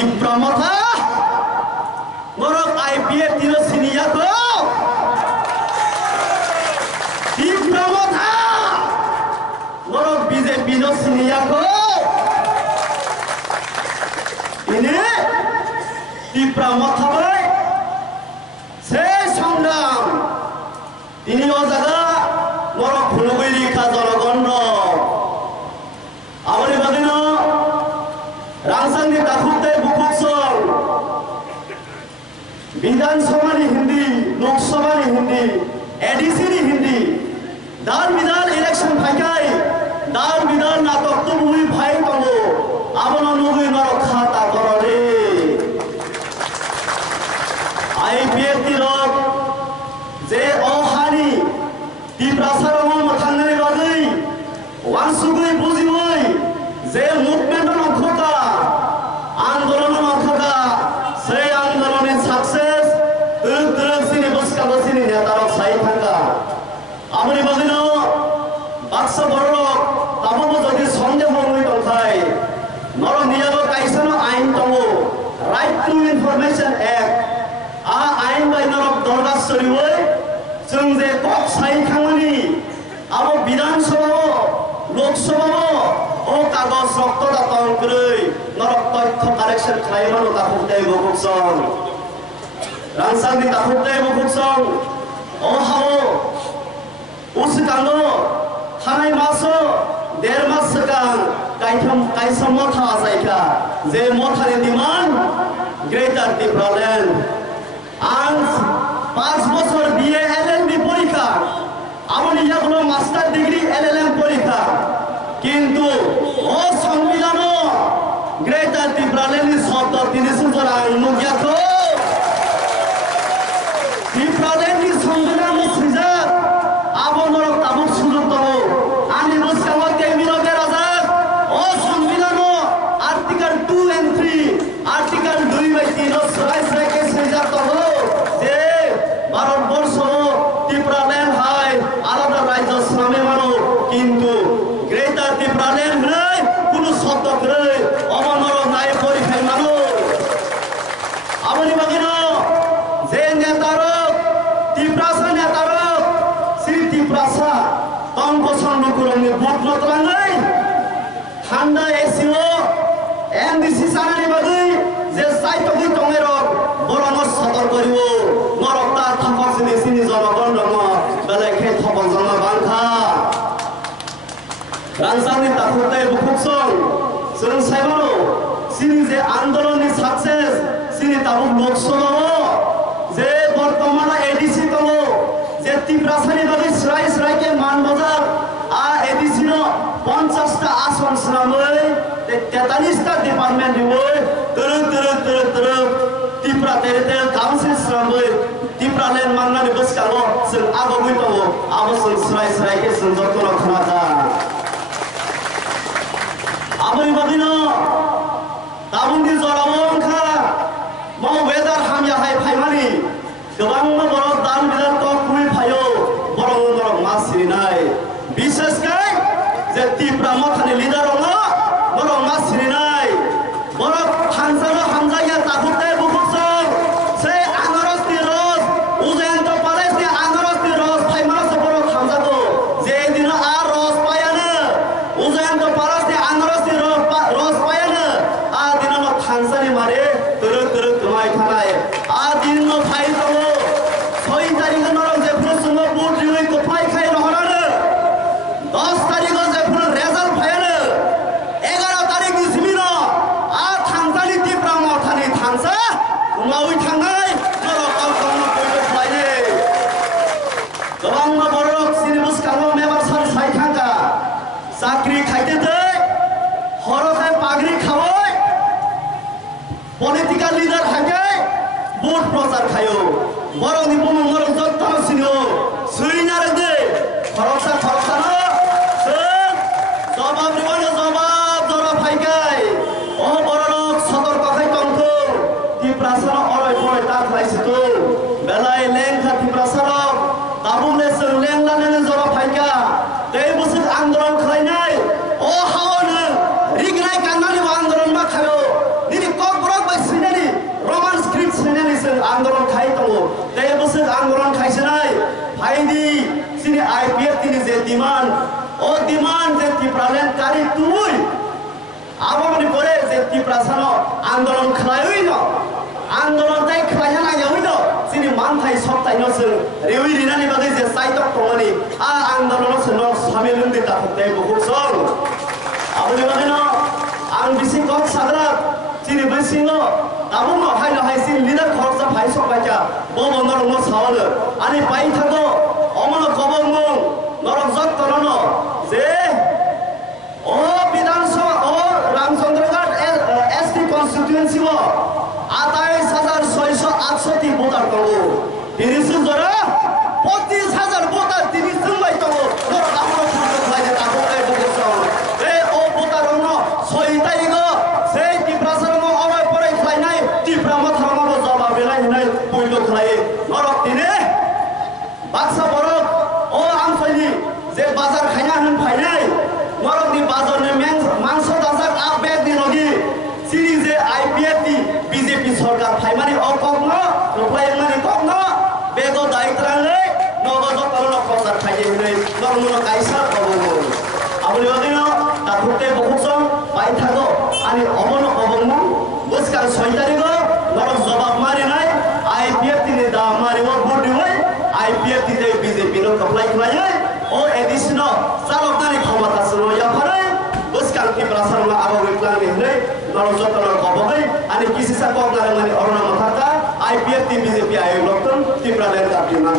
Ipramata Ngorok IPF tino siniyako Ipramata Ngorok BJP no siniyako Ini Ipramata boy Se Sangdam Ini ojaga Ngorok Phulugiri Kajaragondo Amari badino Rangsangni Dakhute Bukuksong Bidhan Sabha ni Hindi Lok Sabha ni Hindi ADC ni Hindi Dar Bidhan election phaikai Dar Bidhan natok tu mui phai tango Abono nugui norok khata korore IPF tirok Je ohani Tiprasarong mathangani bagai Wansugui bujiboi Je movement on khota Andolon on khota Se andolon in success Turuk sini buskalo sini netarok sai thanga Amari badino Baksa borok Tamobo jodi sonde mongui tongkai Noro niyago kaisano ain tongo Right to Information Act ain bai norok dorgas soriwoi जों जे कक साइ खामानि आबो विधान सभा लोक सभा ओ कागज रक्त दातन गरै नरक तथ्य कारेक्सन खालामनो दाखुदै बखुसं रांसांनि दाखुदै बखुसं ओ हाओ उसिकांगो थानाय मासो 1.5 मास सिगां काइसम मथा जायखा जे मथानि डिमान्ड ग्रेटार डिफ्रालेन्ड आं 5 বছর বিএ এলএলবি পরীক্ষা আমনি যেগুলো মাস্টার ডিগ্রি এলএলএম পরীক্ষা কিন্তু ও সংবিধান গ্রেটার ত্রিপুরালেন্ডি শব্দ তিনি সুতরাং মুখিয়াত ত্রিপুরালেন্ডি সংবিধান সিজাত আবনরক তাবুক সুযোগ তব আনি বসকামত কেমিনকে রাজা ও সংবিধান আর্টিকেল 2 and 3 আর্টিকেল 2/3 সরাই সরাইকে সিজাত তব ভারতবর্ষ ত্রিপুরাল্যান্ড হয় আলাদা রাজ্য নামে মানো কিন্তু গ্রেটার ত্রিপুরাল্যান্ড নয় কোনো শব্দ করে অমানর নাই পরীক্ষায় মানো আমনি বাগিনো যে নেতারক ত্রিপুরাসা নেতারক শ্রী ত্রিপুরাসা তঙ্ক সন্নকুরঙ্গে বুট নতলাঙ্গাই ঠান্ডা এসিও এনডিসি সানানি বাগি যে সাইতকি টঙেরক বরং সতর্ক করিব নরকটা থাপক সিনি জনগণ দङ বেলেগে থপক জন বাংখা রাংসাংনি দাখুতে বুকুকসং जों साइबानो सिनि जे आन्दोलननि साक्सेस सिनि ताबुक लोकसभा जे बर्तमान एडीसी दङ जे ত্রিপুরাসানি बागै स्राय स्रायके मानबजार आ एडीसी नो 50 टा आसन स्रामै 43 टा डिपार्टमेन्ट दिवै तरक ত্রিপুরা टेरिटोरियल काउन्सिल स्रामै ত্রিপুরাল্যান্ড माननानै बसकाङो जों आगोमै दङ आबो जों स्राय स्रायके जों जतन खानाजा आबै बादिनो दाबुंनि जरावो अंखा मौ वेदार हामिया हाय फाइमानि गोबां बर' दान बिदान तो कुइ फायो बर' मासिनाय बिसेसकै जे ত্রিপুরা मथानि लिडार दङ बर' मासिनाय बर' थानसानो हामजाया ताबुते बुकुसं से आनारसनि रस उजयन्त पालेसनि आनारसनि रस फाइमानसो बर' थामजागो जे दिन आ रस पायानो उजयन्त पालेसनि आनारसनि रस पायानो आ दिननो थानसानि मारे तरक गमाय थानाय आ दिननो फाइ दङ 6 तारिख नरक जे फुसुङो बुट रिवै को फाइ खाइ रहरानो 10 तारिख जे फुल रेजाल्ट फायानो 11 तारिख निसिमिनो आ थानसानि ত্রিপুরা मथानि थानसा उनावै थांनाय नरक गावनो बयबो फलायने गोबां बरक सिनिबुस काङो मेबार सान साइखांगा साख्रि खाइते हरखाय पागरि खावै पलिटिकल लिडार हायकै बुट प्रचार खायो बरनि बुमंगरं जत्ता सिनो सुइनार दे खरसा न जवाब रिवानो जवाब जरा फाइकै ओ बरक सतर्क खाइ तंखौ ত্রিপুরাসার अरय पय ता खाइसितो बेलाय लेंखा ত্রিপুরাसार दाबुले जों लेंलाने जरा फाइका दै बुसुक आन्दोलन खालायनाय ओ हावनो रिगनाय कान्नानि आन्दोलन मा खायो निनि कक book IPF ini je demand je Tripuran kari tuh abang ni boleh je Tripura sana andolon kelayu no andolon tay kelaya na jauh no sini mantai sok tay no sen rewi rina ni bagai je sai tok tongani andolon sen no sambil lundi tak tay buku song abang ni bagai no ang bising kok sadar sini bising no abang no hai sini leader kok sa hai sok baca bo bondor no sawal ani pai thago অমন কবং নরক জত তরনো যে ও বিধানসভা ও রামচন্দ্রগড় ST constituency ও 28668 voter করব 30 জোরে 25000 voter 30 জনবাই তো নরক আমরা থাকতে লাগে তাকো এই বছর এ ও ভোটার ন 6 তারিখ সেই ত্রিপুরা ও অবয় পরে খাই নাই ত্রিপুরা মত থামাবো জবাব বেলাই নাই পইলো খাই নরক দিনে বাক্সা বড় ও আমফাইনি যে বাজার খাইনা হন ফাইনাই নরক দি বাজার নে মাংস দাজাক আ ব্যাগ দি লগি সিরি যে IPF দি বিজেপি সরকার ফাইমানি ও কক ন রুপাই মানি কক ন বেগো দায়িত্রালে নগদ তরল খসার খাইয়ে হই নরমন কাইসা কবো আবলি বাদিনো তা ফুটে বহুসং পাই থাকো আনি অমন অবং বসকার 6 তারিখ নরক জবাব মারি নাই IPF দি দা মারি ও বডি হই IPF tidak BJP no apply kelaya o additional salok dari khamata suno ya pare bos kan ki prasar ma abo wiklan ni ne naro jotono kobogai ani kisi sa kok ngare mani orna mathata IPF ti BJP ayo lokton ti praden ka piman